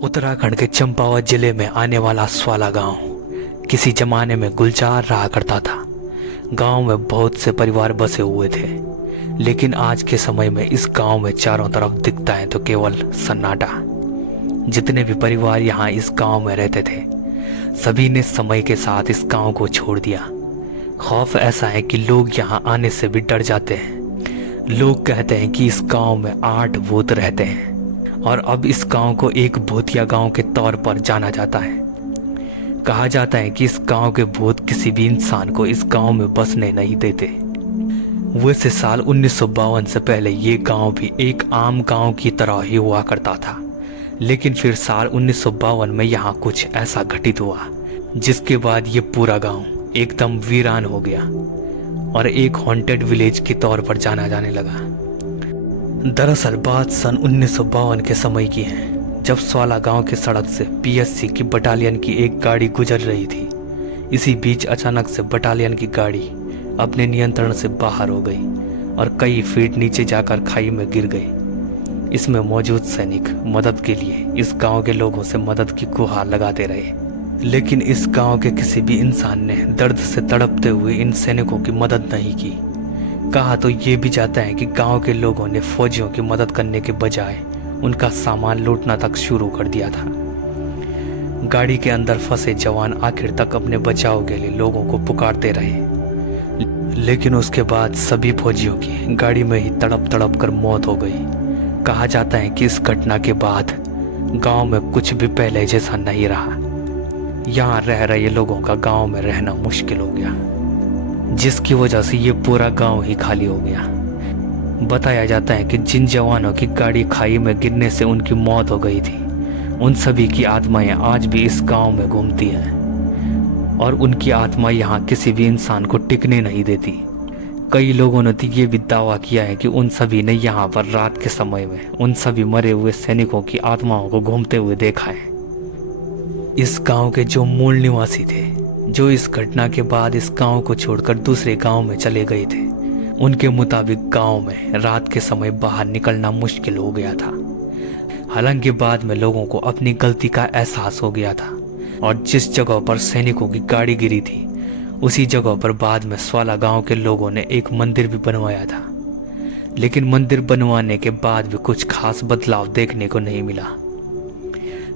उत्तराखंड के चंपावत जिले में आने वाला स्वाला गांव किसी जमाने में गुलजार रहा करता था। गांव में बहुत से परिवार बसे हुए थे, लेकिन आज के समय में इस गांव में चारों तरफ दिखता है तो केवल सन्नाटा। जितने भी परिवार यहाँ इस गांव में रहते थे, सभी ने समय के साथ इस गांव को छोड़ दिया। खौफ ऐसा है कि लोग यहाँ आने से भी डर जाते हैं। लोग कहते हैं कि इस गांव में 8 भूत रहते हैं और अब इस गांव को एक भूतिया गांव के तौर पर जाना जाता है। कहा जाता है कि इस गांव के भूत किसी भी इंसान को इस गांव में बसने नहीं देते। वैसे साल 1952 से पहले ये गांव भी एक आम गांव की तरह ही हुआ करता था, लेकिन फिर साल 1952 में यहाँ कुछ ऐसा घटित हुआ जिसके बाद ये पूरा गांव एकदम वीरान हो गया और एक हॉन्टेड विलेज के तौर पर जाना जाने लगा। दरअसल बात सन 1952 के समय की है, जब स्वाला गांव की सड़क से पीएससी की बटालियन की एक गाड़ी गुजर रही थी। इसी बीच अचानक से बटालियन की गाड़ी अपने नियंत्रण से बाहर हो गई और कई फीट नीचे जाकर खाई में गिर गई। इसमें मौजूद सैनिक मदद के लिए इस गांव के लोगों से मदद की गुहार लगाते रहे, लेकिन इस गांव के किसी भी इंसान ने दर्द से तड़पते हुए इन सैनिकों की मदद नहीं की। कहा तो ये भी जाता है कि गांव के लोगों ने फौजियों की मदद करने के बजाय उनका सामान लूटना तक शुरू कर दिया था। गाड़ी के अंदर फंसे जवान आखिर तक अपने बचाव के लिए लोगों को पुकारते रहे, लेकिन उसके बाद सभी फौजियों की गाड़ी में ही तड़प तड़प कर मौत हो गई। कहा जाता है कि इस घटना के बाद गांव में कुछ भी पहले जैसा नहीं रहा। यहाँ रह रहे लोगों का गांव में रहना मुश्किल हो गया, जिसकी वजह से ये पूरा गांव ही खाली हो गया। बताया जाता है कि जिन जवानों की गाड़ी खाई में गिरने से उनकी मौत हो गई थी, उन सभी की आत्माएं आज भी इस गांव में घूमती हैं और उनकी आत्मा यहाँ किसी भी इंसान को टिकने नहीं देती। कई लोगों ने तो ये भी दावा किया है कि उन सभी ने यहाँ पर रात के समय में उन सभी मरे हुए सैनिकों की आत्माओं को घूमते हुए देखा है। इस गांव के जो मूल निवासी थे, जो इस घटना के बाद इस गांव को छोड़कर दूसरे गांव में चले गए थे, उनके मुताबिक गांव में रात के समय बाहर निकलना मुश्किल हो गया था। हालांकि बाद में लोगों को अपनी गलती का एहसास हो गया था और जिस जगह पर सैनिकों की गाड़ी गिरी थी, उसी जगह पर बाद में स्वाला गांव के लोगों ने एक मंदिर भी बनवाया था। लेकिन मंदिर बनवाने के बाद भी कुछ खास बदलाव देखने को नहीं मिला।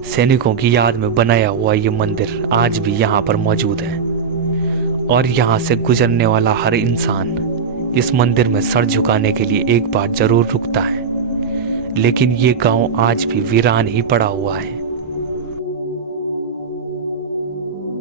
सैनिकों की याद में बनाया हुआ ये मंदिर आज भी यहाँ पर मौजूद है और यहाँ से गुजरने वाला हर इंसान इस मंदिर में सर झुकाने के लिए एक बार जरूर रुकता है। लेकिन ये गांव आज भी वीरान ही पड़ा हुआ है।